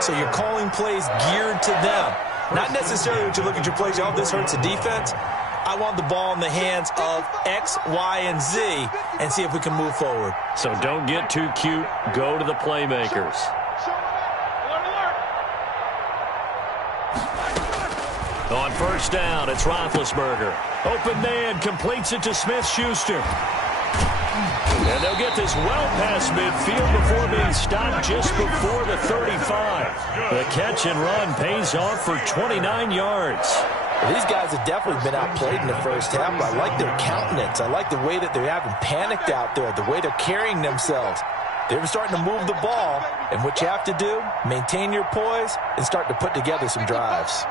So you're calling plays geared to them. Not necessarily what you look at your plays, oh, this hurts the defense. I want the ball in the hands of X, Y, and Z and see if we can move forward. So don't get too cute. Go to the playmakers. On first down, it's Roethlisberger. Open man, completes it to Smith-Schuster. And they'll get this well past midfield before being stopped just before the 35. The catch and run pays off for 29 yards. These guys have definitely been outplayed in the first half, but I like their countenance. I like the way that they haven't panicked out there, the way they're carrying themselves. They're starting to move the ball, and what you have to do, maintain your poise and start to put together some drives.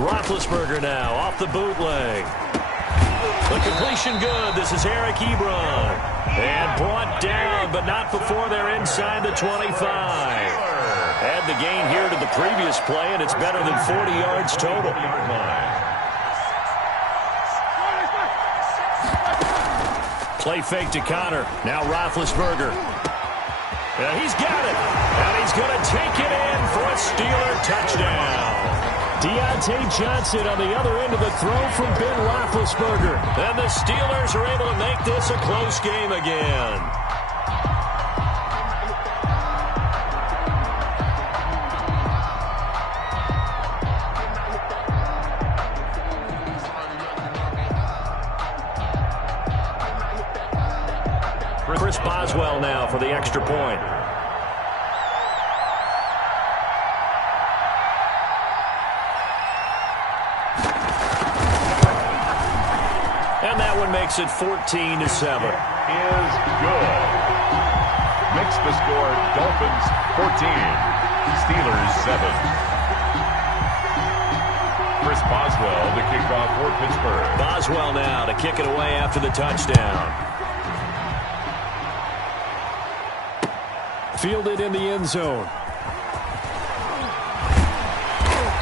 Roethlisberger now off the bootleg. The completion good. This is Eric Ebron. And brought down, but not before they're inside the 25. Add the gain here to the previous play, and it's better than 40 yards total. Play fake to Connor. Now Roethlisberger. And he's got it. And he's going to take it in for a Steeler touchdown. Deontay Johnson on the other end of the throw from Ben Roethlisberger. And the Steelers are able to make this a close game again. Chris Boswell now for the extra point. And that one makes it 14-7. Is good. Makes the score Dolphins 14, Steelers 7. Chris Boswell to kick off for Pittsburgh. Boswell now to kick it away after the touchdown. Fielded in the end zone.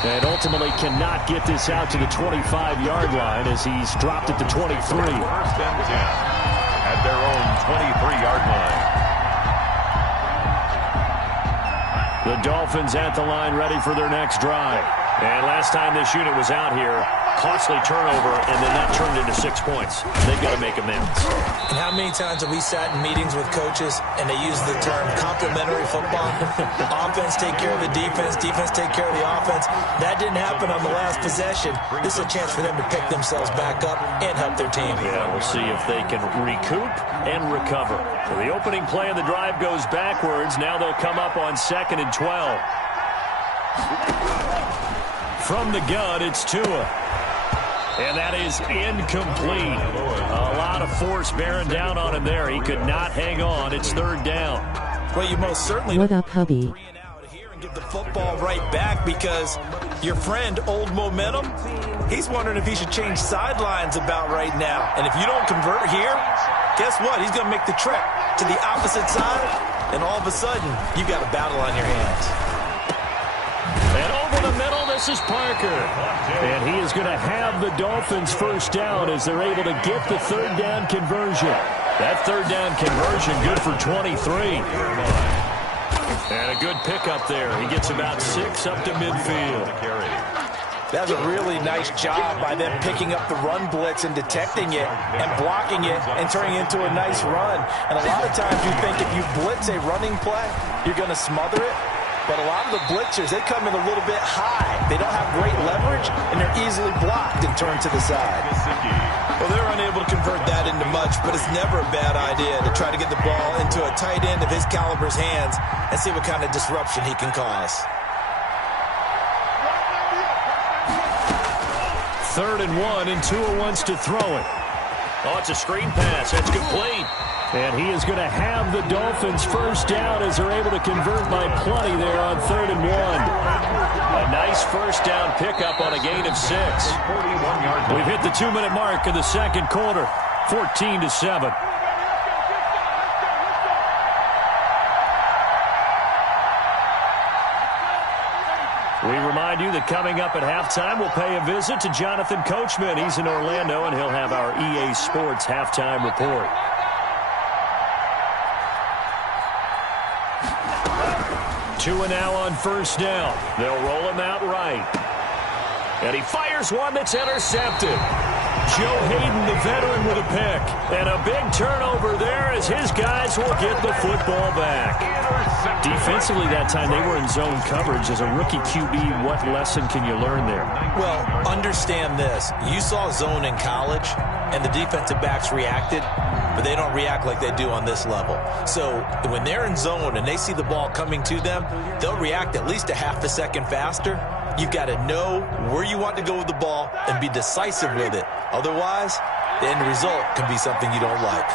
And ultimately cannot get this out to the 25-yard line as he's dropped at the 23. First and 10 at their own 23-yard line. The Dolphins at the line ready for their next drive. And last time this unit was out here, costly turnover, and then that turned into 6 points. They've got to make amends. And how many times have we sat in meetings with coaches and they use the term complementary football? Offense take care of the defense, defense take care of the offense. That didn't happen on the last possession. This is a chance for them to pick themselves back up and help their team. Yeah, we'll see if they can recoup and recover. So the opening play of the drive goes backwards. Now they'll come up on 2nd and 12. From the gun, it's Tua. And that is incomplete. A lot of force bearing down on him there. He could not hang on. It's 3rd down. Well, you most certainly... What up, hubby? And give the football right back because your friend, Old Momentum, he's wondering if he should change sidelines about right now. And if you don't convert here, guess what? He's going to make the trek to the opposite side, and all of a sudden, you've got a battle on your hands. And over the middle, this is Parker. And he is going to have the Dolphins first down as they're able to get the 3rd down conversion. That 3rd down conversion good for 23. And a good pickup there. He gets about 6 up to midfield. That was a really nice job by them picking up the run blitz and detecting it and blocking it and turning it into a nice run. And a lot of times you think if you blitz a running play, you're going to smother it. But a lot of the blitzers, they come in a little bit high. They don't have great leverage, and they're easily blocked and turned to the side. Well, they're unable to convert that into much, but it's never a bad idea to try to get the ball into a tight end of his caliber's hands and see what kind of disruption he can cause. 3rd and 1, and Tua wants to throw it. Oh, it's a screen pass. That's complete. And he is going to have the Dolphins first down as they're able to convert by plenty there on 3rd and 1. A nice first down pickup on a gain of 6. We've hit the 2-minute mark in the 2nd quarter, 14-7. We remind you that coming up at halftime, we'll pay a visit to Jonathan Coachman. He's in Orlando, and he'll have our EA Sports halftime report. 2 now on first down. They'll roll him out right. And he fires one that's intercepted. Joe Hayden, the veteran, with a pick. And a big turnover there as his guys will get the football back. Defensively that time, they were in zone coverage. As a rookie QB, what lesson can you learn there? Well, understand this. You saw zone in college, and the defensive backs reacted, but they don't react like they do on this level. So when they're in zone and they see the ball coming to them, they'll react at least a half a second faster. You've got to know where you want to go with the ball and be decisive with it. Otherwise, the end result can be something you don't like.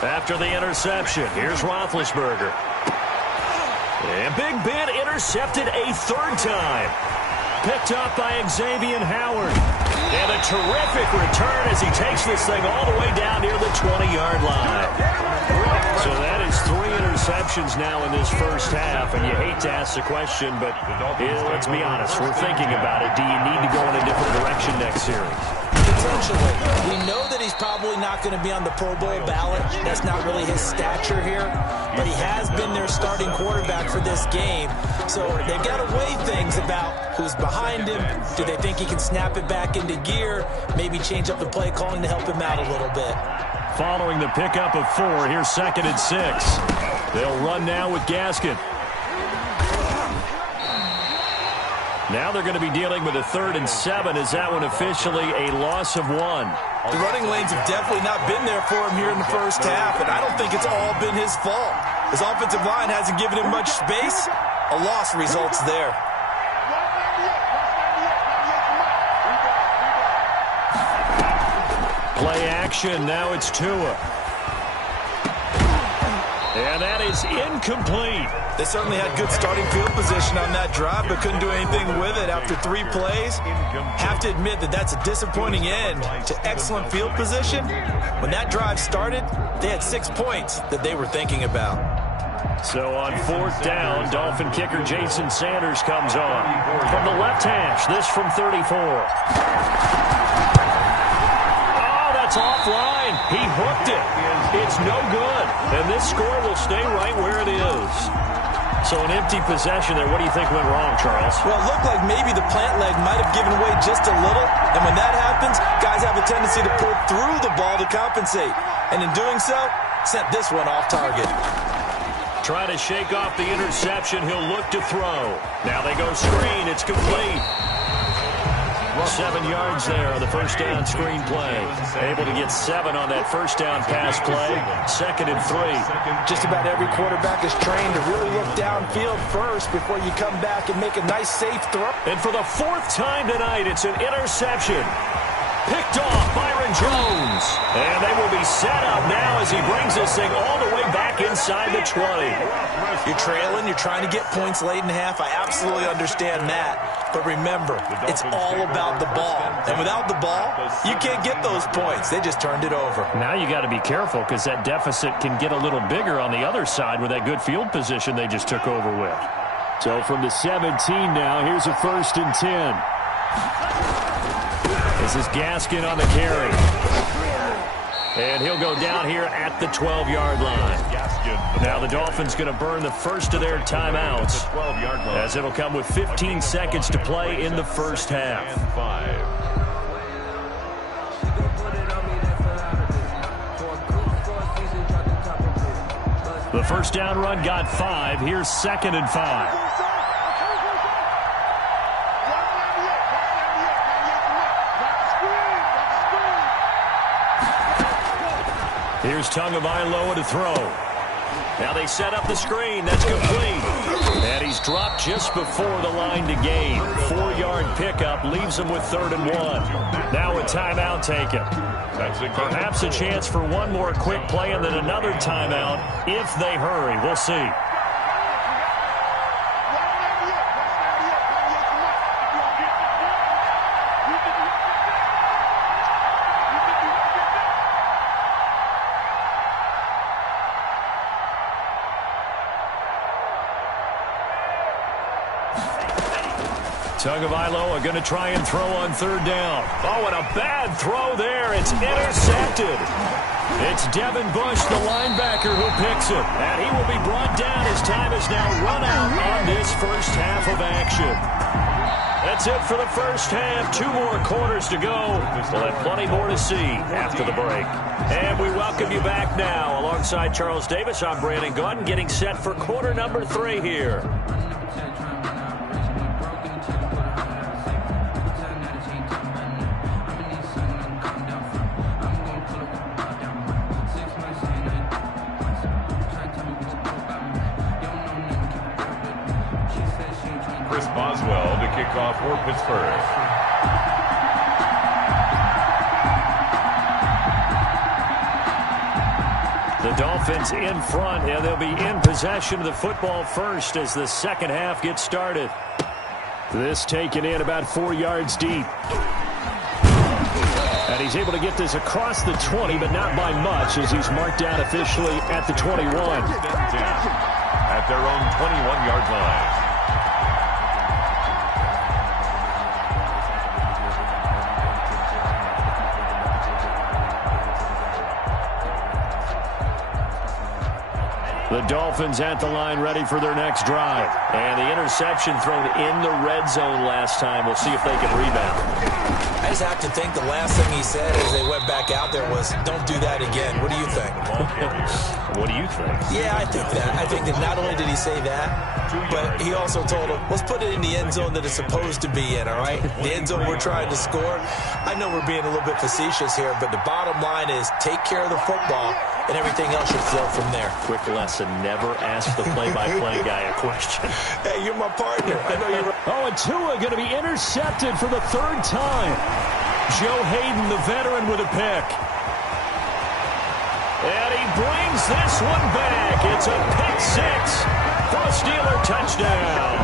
After the interception, here's Roethlisberger. And Big Ben intercepted a third time. Picked up by Xavier Howard. And a terrific return as he takes this thing all the way down near the 20-yard line. So that is 3 interceptions now in this first half, and you hate to ask the question, but let's be honest, we're thinking about it. Do you need to go in a different direction next series? Potentially. We know that he's probably not going to be on the Pro Bowl ballot. That's not really his stature here, but he has been their starting quarterback for this game. So they've got to weigh things about who's behind him. Do they think he can snap it back into gear? Maybe change up the play calling to help him out a little bit. Following the pickup of 4, here's 2nd and 6. They'll run now with Gaskin. Now they're going to be dealing with a 3rd and 7. Is that one officially a loss of 1? The running lanes have definitely not been there for him here in the first half, and I don't think it's all been his fault. His offensive line hasn't given him much space. A loss results there. Play action, now it's Tua. And that is incomplete. They certainly had good starting field position on that drive, but couldn't do anything with it after 3 plays. Have to admit that that's a disappointing end to excellent field position. When that drive started, they had 6 points that they were thinking about. So on 4th down, Dolphin kicker Jason Sanders comes on. From the left hash, this from 34. Offline. He hooked it. It's no good. And this score will stay right where it is. So an empty possession there. What do you think went wrong, Charles? Well, it looked like maybe the plant leg might have given way just a little. And when that happens, guys have a tendency to pull through the ball to compensate. And in doing so, sent this one off target. Try to shake off the interception. He'll look to throw. Now they go screen. It's complete. 7 yards there on the first down screen play. Able to get 7 on that first down pass play. 2nd and 3. Just about every quarterback is trained to really look downfield first before you come back and make a nice, safe throw. And for the 4th time tonight, it's an interception. Picked off Byron Jones. And they will be set up now as he brings this thing all the way back inside the 20. You're trailing. You're trying to get points late in half. I absolutely understand that. But remember, it's all about the ball. And without the ball, you can't get those points. They just turned it over. Now you got to be careful because that deficit can get a little bigger on the other side with that good field position they just took over with. So from the 17 now, here's a 1st and 10. This is Gaskin on the carry. And he'll go down here at the 12-yard line. Now the Dolphins going to burn the first of their timeouts as it'll come with 15 seconds to play in the first half. The first down run got 5. Here's 2nd and 5. Here's Tagovailoa to throw. Now they set up the screen. That's complete. And he's dropped just before the line to gain. 4-yard pickup leaves him with 3rd and 1. Now a timeout taken. Perhaps a chance for one more quick play and then another timeout if they hurry. We'll see. Tagovailoa going to try and throw on third down. Oh, and a bad throw there. It's intercepted. It's Devin Bush, the linebacker, who picks it. And he will be brought down as time is now run out on this first half of action. That's it for the first half. 2 more quarters to go. We'll have plenty more to see after the break. And we welcome you back now. Alongside Charles Davis, I'm Brandon Gunn, getting set for quarter number 3 here. Chris Boswell to kick off for Pittsburgh. The Dolphins in front, and they'll be in possession of the football first as the second half gets started. This taken in about 4 yards deep. And he's able to get this across the 20, but not by much, as he's marked down officially at the 21. At their own 21-yard line. The Dolphins at the line ready for their next drive. And the interception thrown in the red zone last time. We'll see if they can rebound. I just have to think the last thing he said as they went back out there was, don't do that again. What do you think? What do you think? Yeah, I think that. I think that not only did he say that, but he also told him, let's put it in the end zone that it's supposed to be in, all right? The end zone we're trying to score. I know we're being a little bit facetious here, but the bottom line is take care of the football, and everything else should flow from there. Quick lesson, never ask the play-by-play guy a question. Hey, you're my partner. I know you're right. Oh, and Tua going to be intercepted for the 3rd time. Joe Hayden, the veteran, with a pick. And he brings this one back. It's a pick 6 for a Steeler touchdown.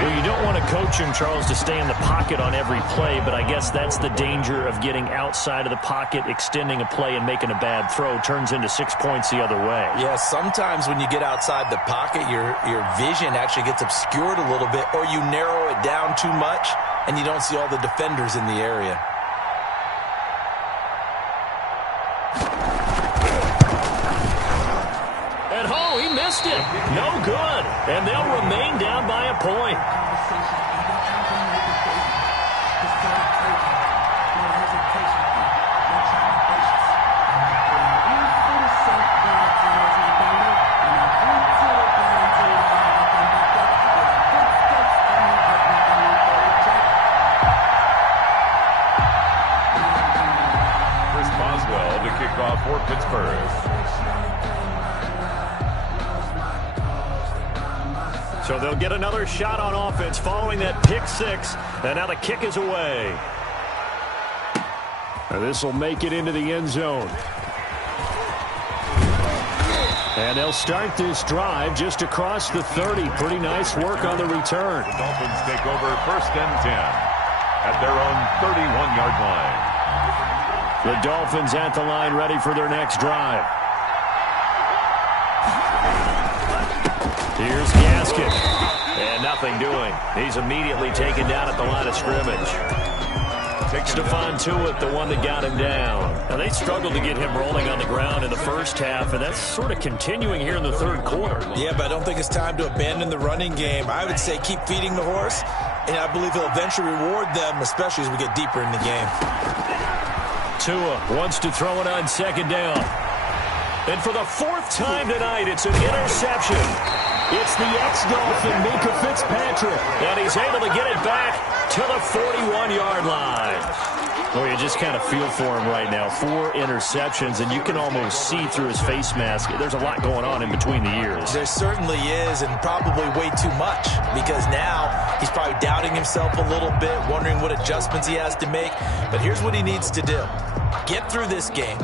Well, you don't want to coach him, Charles, to stay in the pocket on every play, but I guess that's the danger of getting outside of the pocket, extending a play, and making a bad throw. Turns into 6 points the other way. Yeah, sometimes when you get outside the pocket, your vision actually gets obscured a little bit, or you narrow it down too much, and you don't see all the defenders in the area. And oh, he missed it. No good. And they'll remain down by a point. Chris Boswell to kick off for Pittsburgh. So they'll get another shot on offense following that pick 6. And now the kick is away. This will make it into the end zone. And they'll start this drive just across the 30. Pretty nice work on the return. The Dolphins take over 1st and 10 at their own 31-yard line. The Dolphins at the line ready for their next drive. Here's Gaskin. And nothing doing. He's immediately taken down at the line of scrimmage. Stephon Tuitt, the one that got him down. Now, they struggled to get him rolling on the ground in the first half, and that's sort of continuing here in the 3rd quarter. Yeah, but I don't think it's time to abandon the running game. I would say keep feeding the horse, and I believe he'll eventually reward them, especially as we get deeper in the game. Tua wants to throw it on 2nd down. And for the 4th time tonight, it's an interception. It's the ex-Dolphin, Minkah Fitzpatrick. And he's able to get it back to the 41-yard line. Well, you just kind of feel for him right now. 4 interceptions, and you can almost see through his face mask. There's a lot going on in between the ears. There certainly is, and probably way too much, because now he's probably doubting himself a little bit, wondering what adjustments he has to make. But here's what he needs to do. Get through this game.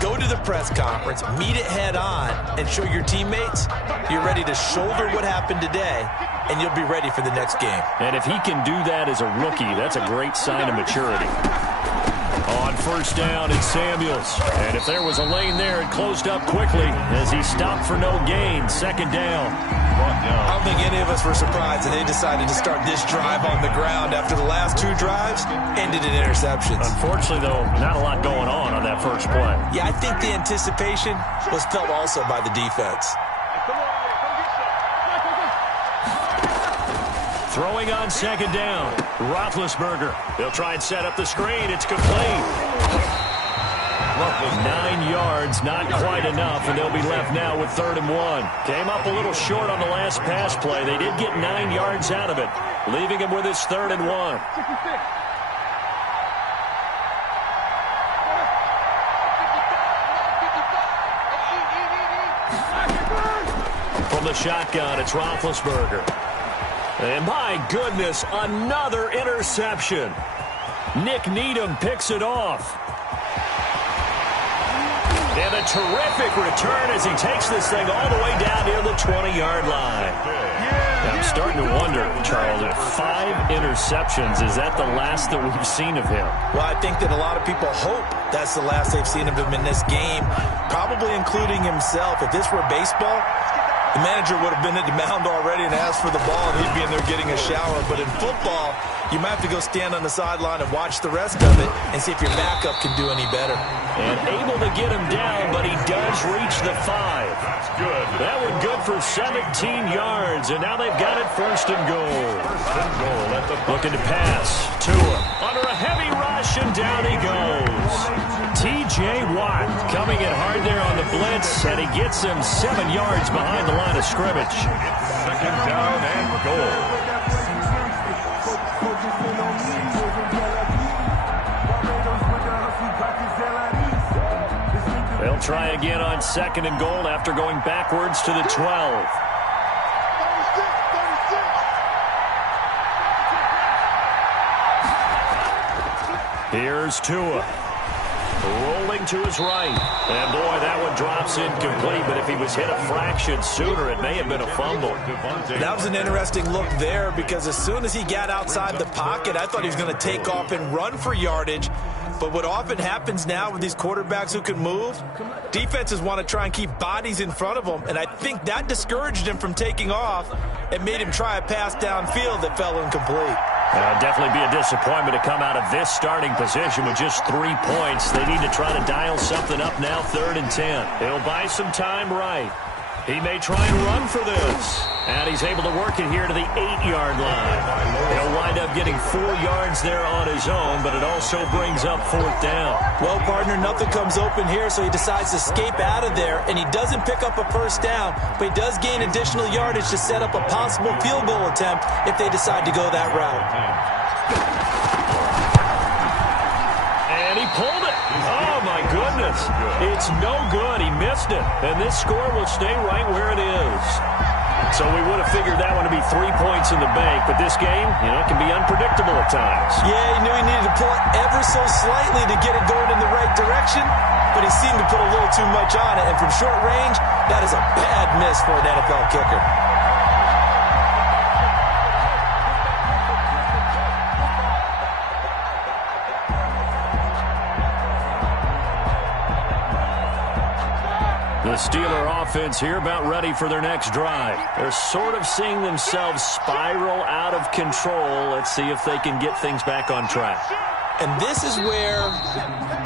Go to the press conference, meet it head on, and show your teammates you're ready to shoulder what happened today, and you'll be ready for the next game. And if he can do that as a rookie, that's a great sign of maturity. On 1st down, it's Samuels. And if there was a lane there, it closed up quickly as he stopped for no gain. 2nd down. brought down. I don't think any of us were surprised that they decided to start this drive on the ground after the last 2 drives ended in interceptions. Unfortunately, though, not a lot going on that first play. Yeah, I think the anticipation was felt also by the defense. Throwing on second down, Roethlisberger. They'll try and set up the screen. It's complete. 9 yards, not quite enough, and they'll be left now with 3rd and 1. Came up a little short on the last pass play. They did get 9 yards out of it, leaving him with his 3rd and 1. From the shotgun, it's Roethlisberger. And my goodness, another interception. Nick Needham picks it off. And a terrific return as he takes this thing all the way down near the 20-yard line. I'm starting to wonder, Charles, if 5 interceptions, is that the last that we've seen of him? Well, I think that a lot of people hope that's the last they've seen of him in this game, probably including himself. If this were baseball, the manager would have been at the mound already and asked for the ball, and he'd be in there getting a shower. But in football, you might have to go stand on the sideline and watch the rest of it and see if your backup can do any better. And able to get him down, but he does reach the 5. That's good. That one good for 17 yards, and now they've got it 1st and goal. 1st and goal at the Looking to pass. Tua under a heavy rush, and down he goes. T.J. Watt coming in hard there on the blitz, and he gets him 7 yards behind the line of scrimmage. 2nd down and goal. They'll try again on 2nd and goal after going backwards to the 12. Here's Tua. Rolling to his right. And boy, that one drops incomplete, but if he was hit a fraction sooner, it may have been a fumble. That was an interesting look there because as soon as he got outside the pocket, I thought he was going to take off and run for yardage. But what often happens now with these quarterbacks who can move, defenses want to try and keep bodies in front of them, and I think that discouraged him from taking off and made him try a pass downfield that fell incomplete. Definitely be a disappointment to come out of this starting position with just 3 points. They need to try to dial something up now, 3rd and 10. He'll buy some time right. He may try and run for this. And he's able to work it here to the 8-yard line. He'll wind up getting 4 yards there on his own, but it also brings up 4th down. Well, partner, nothing comes open here, so he decides to escape out of there, and he doesn't pick up a 1st down, but he does gain additional yardage to set up a possible field goal attempt if they decide to go that route. And he pulled it. Oh, my goodness. It's no good. He missed it. And this score will stay right where it is. So we would have figured that one to be 3 points in the bank, but this game, can be unpredictable at times. Yeah, he knew he needed to pull it ever so slightly to get it going in the right direction, but he seemed to put a little too much on it, and from short range, that is a bad miss for an NFL kicker. The Steeler offense here about ready for their next drive. They're sort of seeing themselves spiral out of control. Let's see if they can get things back on track. And this is where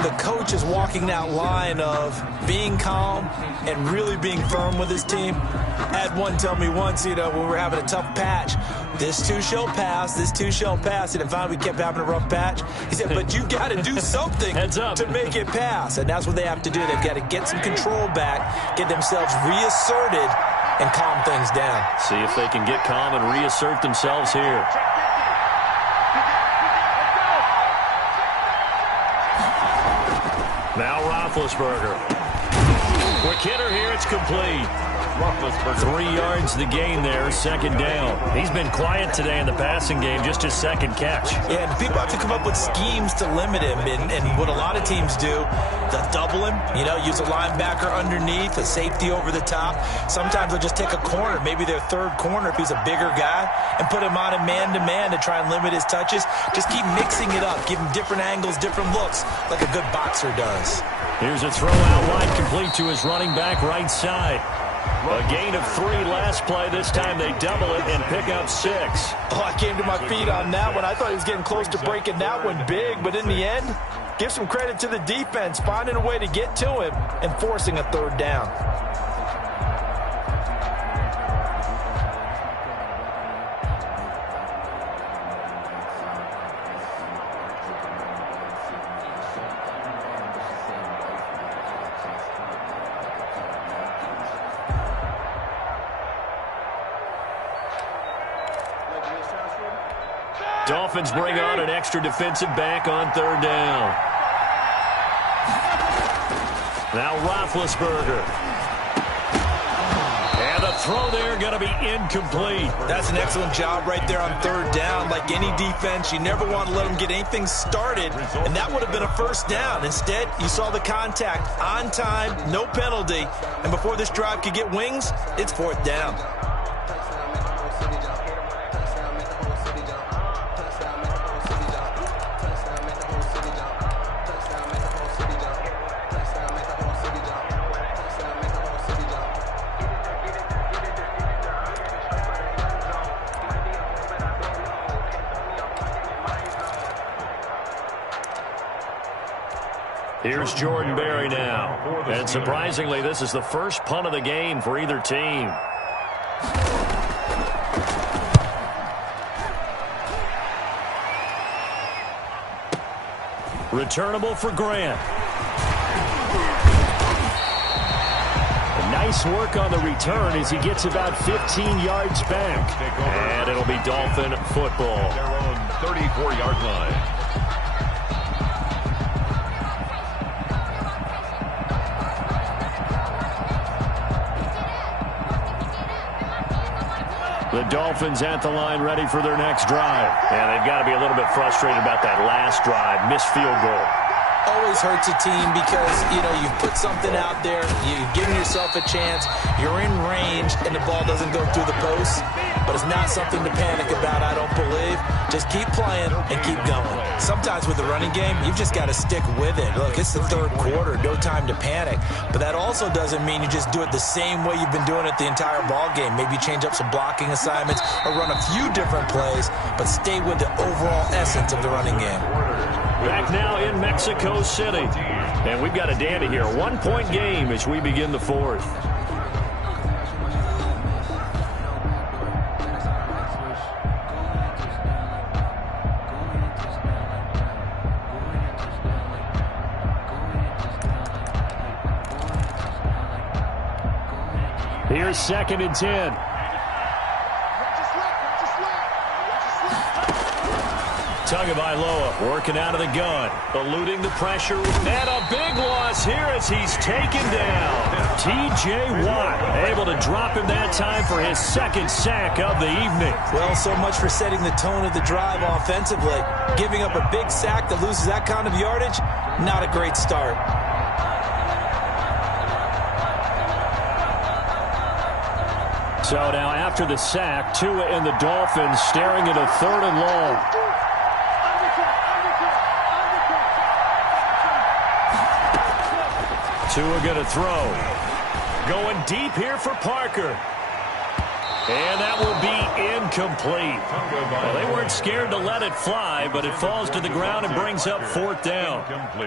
the coach is walking that line of being calm and really being firm with his team. I had one tell me once, when we were having a tough patch, this too shall pass, this too shall pass. And finally we kept having a rough patch. He said, but you got to do something to make it pass. And that's what they have to do. They've got to get some control back, get themselves reasserted, and calm things down. See if they can get calm and reassert themselves here. Now Roethlisberger. Quick hitter here, it's complete. 3 yards the gain there, 2nd down. He's been quiet today in the passing game, just his 2nd catch. Yeah, and people have to come up with schemes to limit him, and what a lot of teams do, they'll double him, use a linebacker underneath, a safety over the top. Sometimes they'll just take a corner, maybe their 3rd corner if he's a bigger guy, and put him on a man-to-man to try and limit his touches. Just keep mixing it up, give him different angles, different looks, like a good boxer does. Here's a throw out wide complete to his running back right side. A gain of 3 last play. This time they double it and pick up 6. Oh, I came to my feet on that one. I thought he was getting close to breaking that one big, but in the end, give some credit to the defense, finding a way to get to him and forcing a 3rd down. Dolphins bring on an extra defensive back on 3rd down. Now Roethlisberger. And the throw there going to be incomplete. That's an excellent job right there on 3rd down. Like any defense, you never want to let them get anything started, and that would have been a 1st down. Instead, you saw the contact on time, no penalty, and before this drive could get wings, it's 4th down. Here's Jordan Berry now. And surprisingly, this is the first punt of the game for either team. Returnable for Grant. Nice work on the return as he gets about 15 yards back. And it'll be Dolphin football. Their own 34-yard line. The Dolphins at the line ready for their next drive. And they've got to be a little bit frustrated about that last drive. Missed field goal. Always hurts a team because, you've put something out there, you've given yourself a chance, you're in range, and the ball doesn't go through the post. But it's not something to panic about, I don't believe. Just keep playing and keep going. Sometimes with the running game, you've just got to stick with it. Look, it's the 3rd quarter, no time to panic. But that also doesn't mean you just do it the same way you've been doing it the entire ball game. Maybe change up some blocking assignments or run a few different plays, but stay with the overall essence of the running game. Back now in Mexico City. And we've got a dandy here. 1-point game as we begin the 4th. Here's 2nd and 10. Tagovailoa working out of the gun, eluding the pressure, and a big loss here as he's taken down. T.J. Watt able to drop him that time for his 2nd sack of the evening. Well, so much for setting the tone of the drive offensively. Giving up a big sack that loses that kind of yardage, not a great start. So now after the sack, Tua and the Dolphins staring at a 3rd and long. Tua going to throw. Going deep here for Parker. And that will be incomplete. Well, they weren't scared to let it fly, but it falls to the ground and brings up 4th down.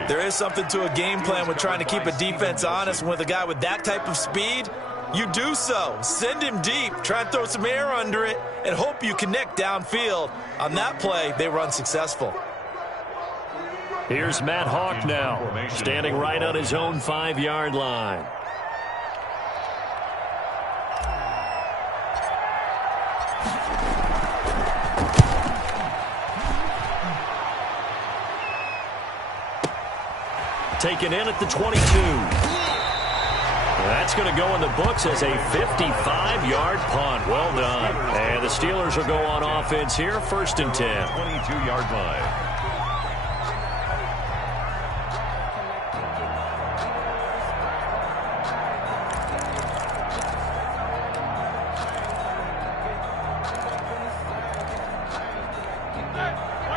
There is something to a game plan with trying to keep a defense honest. And with a guy with that type of speed, you do so. Send him deep. Try and throw some air under it and hope you connect downfield. On that play, they run successful. Here's Matt Hawk now, standing right on his own 5-yard line. Taken in at the 22. That's going to go in the books as a 55-yard punt. Well done. And the Steelers will go on offense here, 1st and 10. 22-yard line.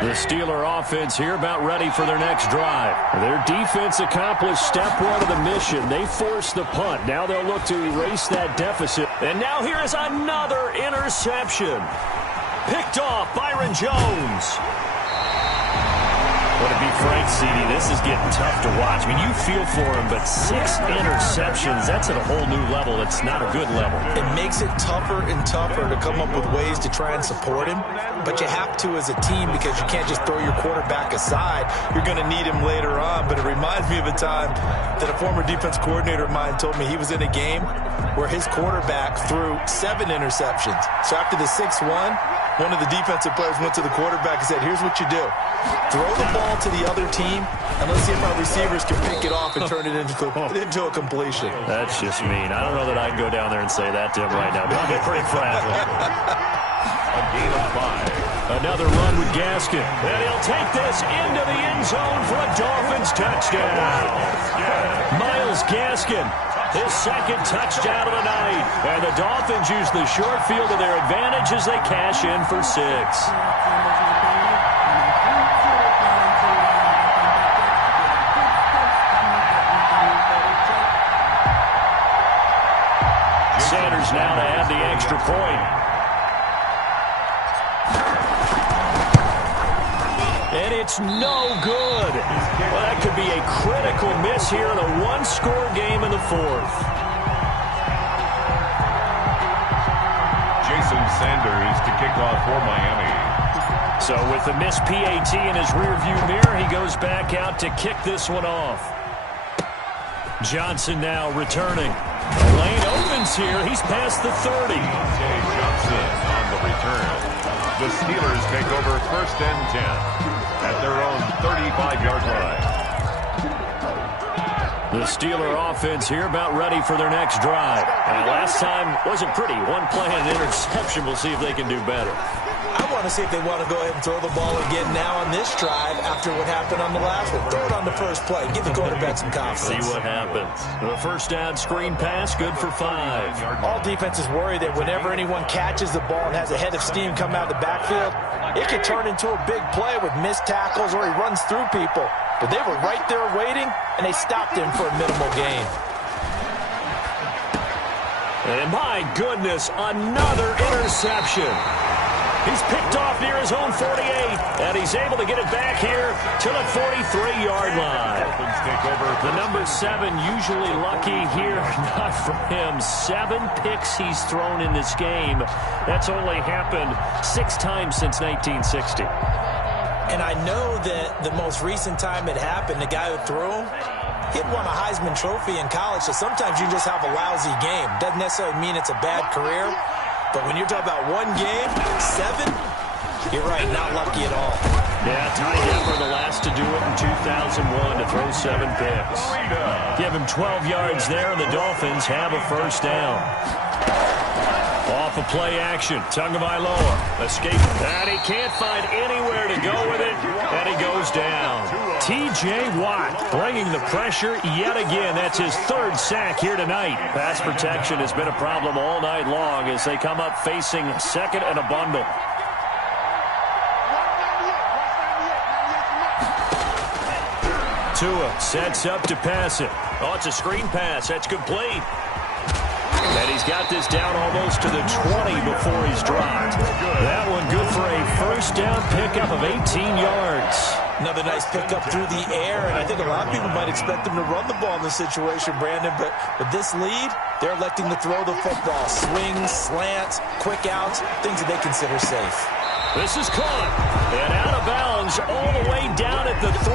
The Steeler offense here about ready for their next drive. Their defense accomplished step one of the mission. They forced the punt. Now they'll look to erase that deficit. And now here is another interception. Picked off Byron Jones. Well, to be frank, CD, this is getting tough to watch. I mean, you feel for him, but 6 interceptions, that's at a whole new level. It's not a good level. It makes it tougher and tougher to come up with ways to try and support him, but you have to as a team because you can't just throw your quarterback aside. You're going to need him later on, but it reminds me of a time that a former defense coordinator of mine told me he was in a game where his quarterback threw 7 interceptions. So after the 6-1, one of the defensive players went to the quarterback and said, here's what you do. Throw the ball to the other team, and let's see if our receivers can pick it off and turn it into a completion. That's just mean. I don't know that I'd go down there and say that to him right now. Probably pretty fragile. A gain of 5. Another run with Gaskin. And he'll take this into the end zone for a Dolphins touchdown. Myles Gaskin, his second touchdown of the night. And the Dolphins use the short field to their advantage as they cash in for 6. Sanders now to add the extra point. And it's no good. Well, that could be a critical miss here in a one-score game in the 4th. Jason Sanders to kick off for Miami. So with the missed PAT in his rearview mirror, he goes back out to kick this one off. Johnson now returning. Lane opens here. He's past the 30. Jay Johnson on the return. The Steelers take over 1st and 10 at their own 35-yard line. The Steeler offense here about ready for their next drive. And last time wasn't pretty. One play and an interception. We'll see if they can do better. I want to see if they want to go ahead and throw the ball again now on this drive after what happened on the last one. Throw it on the first play. Give the quarterback some confidence. See what happens. The first down screen pass, good for 5. All defenses worry that whenever anyone catches the ball and has a head of steam come out of the backfield, it could turn into a big play with missed tackles or he runs through people. But they were right there waiting, and they stopped him for a minimal gain. And my goodness, another interception. He's picked off near his own 48, and he's able to get it back here to the 43-yard line. The number 7 usually lucky here, not for him. 7 picks he's thrown in this game. That's only happened 6 times since 1960. And I know that the most recent time it happened, the guy who threw him, he'd won a Heisman Trophy in college, so sometimes you just have a lousy game. Doesn't necessarily mean it's a bad career. But when you're talking about one game, 7, you're right, not lucky at all. Yeah, Ty Detmer the last to do it in 2001 to throw 7 picks. Give him 12 yards there, and the Dolphins have a first down. Off of play action, Tagovailoa escaping. And he can't find anywhere to go with it, and he goes down. T.J. Watt bringing the pressure yet again. That's his 3rd sack here tonight. Pass protection has been a problem all night long as they come up facing 2nd and a bundle. Tua sets up to pass it. Oh, it's a screen pass. That's complete. And he's got this down almost to the 20 before he's dropped. That one good for a first down pickup of 18 yards. Another nice pickup through the air, and I think a lot of people might expect them to run the ball in this situation, Brandon, but with this lead, they're electing to throw the football. Swings, slants, quick outs, things that they consider safe. This is caught and out of bounds all the way down at the 3.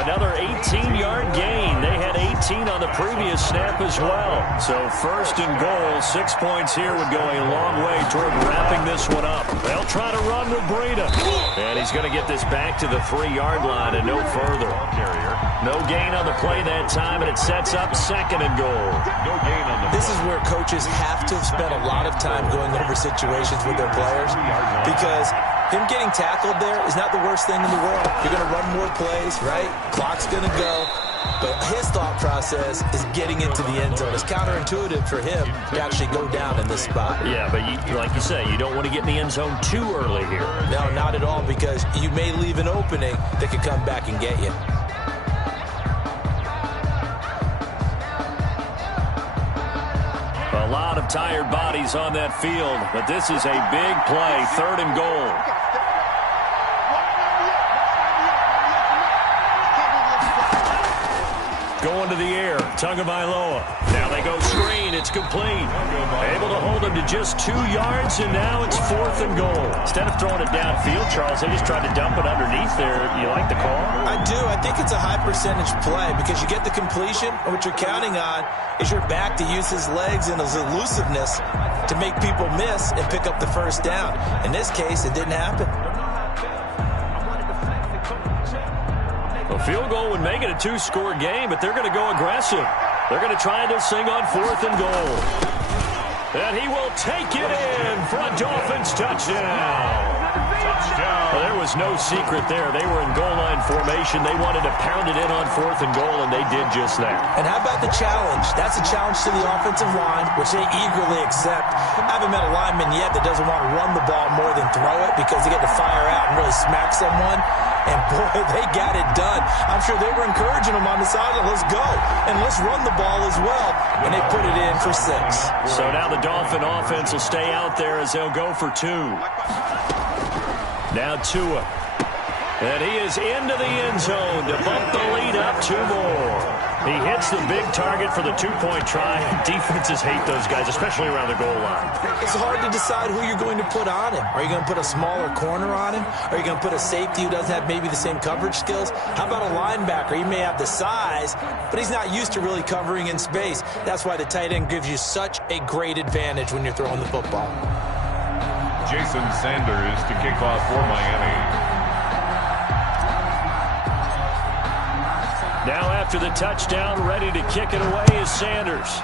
Another 18-yard gain. They had 18 on the previous snap as well. So 1st and goal, 6 points here would go a long way toward wrapping this one up. They'll try to run with Breida. And he's going to get this back to the 3-yard line and no further. No gain on the play that time, and it sets up 2nd and goal. No gain on the This is where coaches have to spend a lot of time going over situations with their players because him getting tackled there is not the worst thing in the world. You're going to run more plays, right? Clock's going to go. But his thought process is getting into the end zone. It's counterintuitive for him to actually go down in this spot. Yeah, but like you say, you don't want to get in the end zone too early here. No, not at all, because you may leave an opening that could come back and get you. A lot of tired bodies on that field, but this is a big play, 3rd and goal. Going to the air, Tagovailoa. Now they go screen, it's complete. Able to hold him to just 2 yards, and now it's 4th and goal. Instead of throwing it downfield, Charles, they just tried to dump it underneath there. You like the call? I do. I think it's a high percentage play because you get the completion, and what you're counting on is your back to use his legs and his elusiveness to make people miss and pick up the first down. In this case, it didn't happen. A field goal would make it a 2-score game, but they're going to go aggressive. They're going to try this thing on 4th and goal. And he will take it in for a Dolphins touchdown. Well, there was no secret there. They were in goal line formation. They wanted to pound it in on 4th and goal, and they did just that. And how about the challenge? That's a challenge to the offensive line, which they eagerly accept. I haven't met a lineman yet that doesn't want to run the ball more than throw it because they get to fire out and really smack someone. And, boy, they got it done. I'm sure they were encouraging them on the sideline. Let's go. And let's run the ball as well. And they put it in for 6. So now the Dolphin offense will stay out there as they'll go for 2. Now Tua. And he is into the end zone to bump the lead up 2 more. He hits the big target for the 2-point try. Defenses hate those guys, especially around the goal line. It's hard to decide who you're going to put on him. Are you going to put a smaller corner on him? Are you going to put a safety who doesn't have maybe the same coverage skills? How about a linebacker? He may have the size, but he's not used to really covering in space. That's why the tight end gives you such a great advantage when you're throwing the football. Jason Sanders to kick off for Miami. Now after the touchdown, ready to kick it away is Sanders.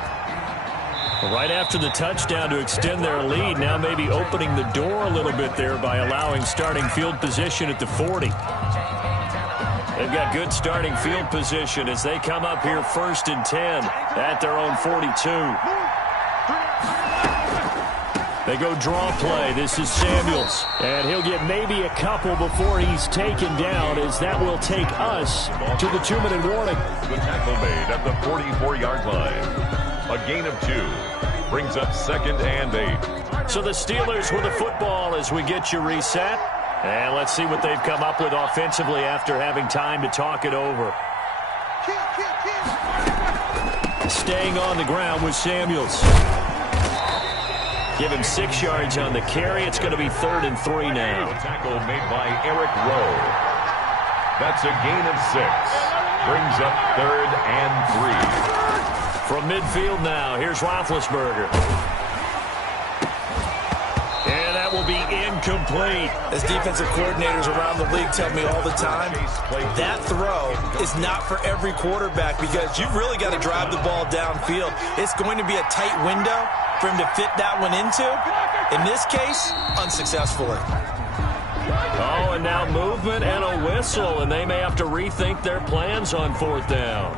Right after the touchdown to extend their lead, now maybe opening the door a little bit there by allowing starting field position at the 40. They've got good starting field position as they come up here 1st and 10 at their own 42. They go draw play. This is Samuels. And he'll get maybe a couple before he's taken down, as that will take us to the 2-minute warning. The tackle made at the 44-yard line. A gain of 2. Brings up 2nd and 8. So the Steelers with the football as we get you reset. And let's see what they've come up with offensively after having time to talk it over. Staying on the ground with Samuels. Give him 6 yards on the carry. It's going to be 3rd and 3 now. A tackle made by Eric Rowe. That's a gain of 6. Brings up 3rd and 3. From midfield now, here's Roethlisberger. And that will be incomplete. As defensive coordinators around the league tell me all the time, that throw is not for every quarterback because you've really got to drive the ball downfield. It's going to be a tight window for him to fit that one into. In this case, unsuccessfully. Oh, and now movement and a whistle, and they may have to rethink their plans on 4th down.